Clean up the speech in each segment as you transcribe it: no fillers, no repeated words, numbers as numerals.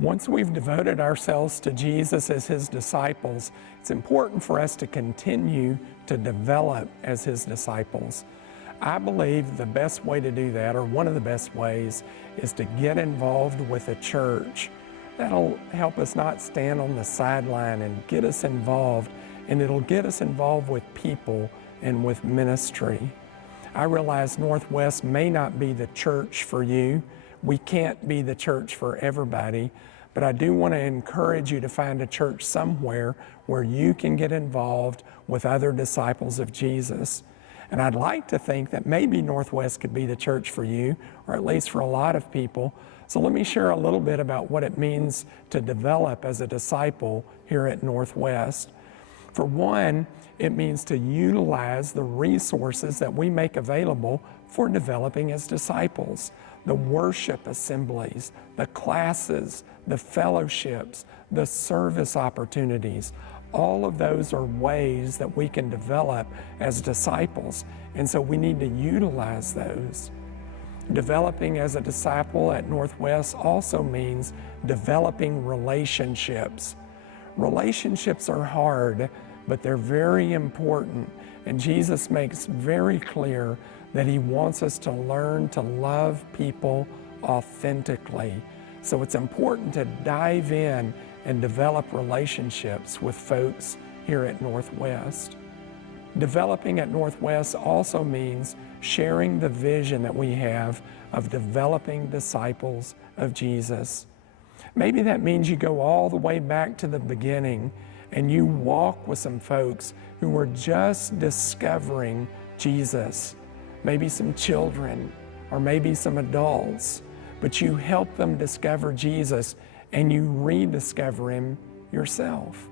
Once we've devoted ourselves to Jesus as his disciples, it's important for us to continue to develop as his disciples. I believe the best way to do that, or one of the best ways, is to get involved with a church. That'll help us not stand on the sideline and get us involved, and it'll get us involved with people and with ministry. I realize NorthWest may not be the church for you. We can't be the church for everybody, but I do want to encourage you to find a church somewhere where you can get involved with other disciples of Jesus. And I'd like to think that maybe NorthWest could be the church for you, or at least for a lot of people. So let me share a little bit about what it means to develop as a disciple here at NorthWest. For one, it means to utilize the resources that we make available for developing as disciples. The worship assemblies, the classes, the fellowships, the service opportunities. All of those are ways that we can develop as disciples, and so we need to utilize those. Developing as a disciple at NorthWest also means developing relationships. Relationships are hard, but they're very important, and Jesus makes very clear that he wants us to learn to love people authentically. So it's important to dive in and develop relationships with folks here at NorthWest. Developing at NorthWest also means sharing the vision that we have of developing disciples of Jesus. Maybe that means you go all the way back to the beginning and you walk with some folks who were just discovering Jesus. Maybe some children or maybe some adults, but you help them discover Jesus and you rediscover him yourself.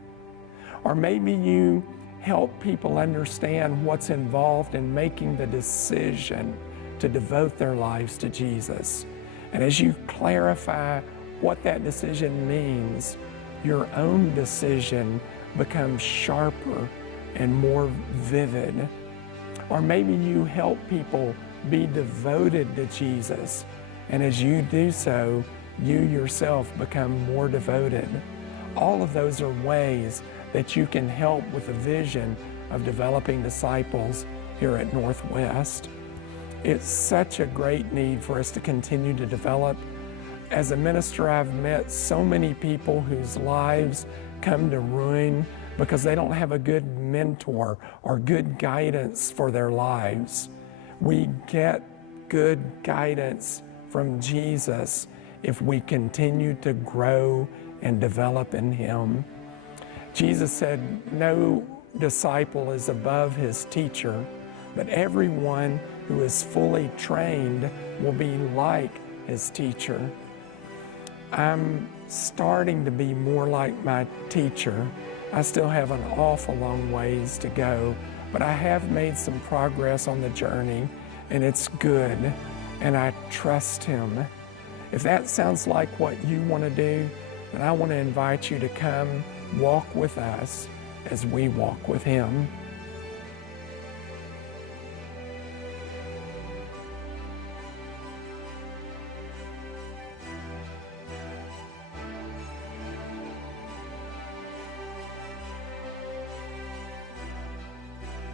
Or maybe you help people understand what's involved in making the decision to devote their lives to Jesus. And as you clarify what that decision means, your own decision becomes sharper and more vivid. Or maybe you help people be devoted to Jesus, and as you do so, you yourself become more devoted. All of those are ways that you can help with the vision of developing disciples here at NorthWest. It's such a great need for us to continue to develop. As a minister, I've met so many people whose lives come to ruin because they don't have a good mentor or good guidance for their lives. We get good guidance from Jesus if we continue to grow and develop in him. Jesus said, no disciple is above his teacher, but everyone who is fully trained will be like his teacher. I'm starting to be more like my teacher. I still have an awful long ways to go, but I have made some progress on the journey, and it's good, and I trust him. If that sounds like what you want to do, then I want to invite you to come walk with us as we walk with him.